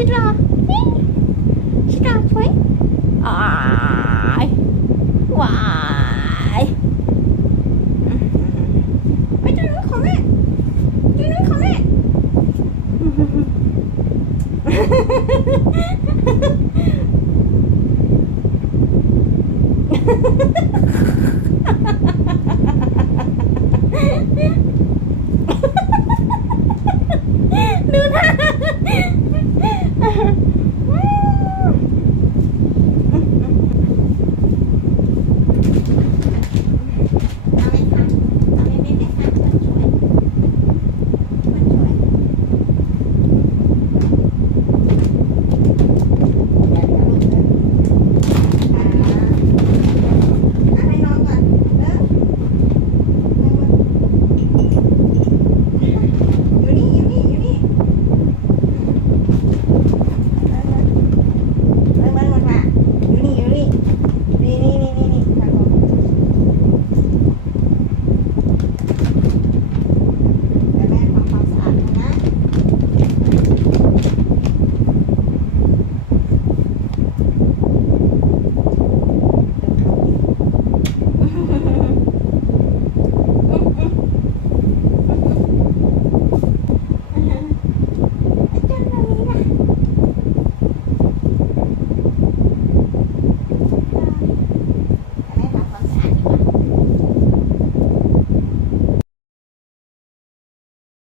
ชิดราชิดาช่วยอายวายไปจรงนู้นของแม่จรงนู้นของแม่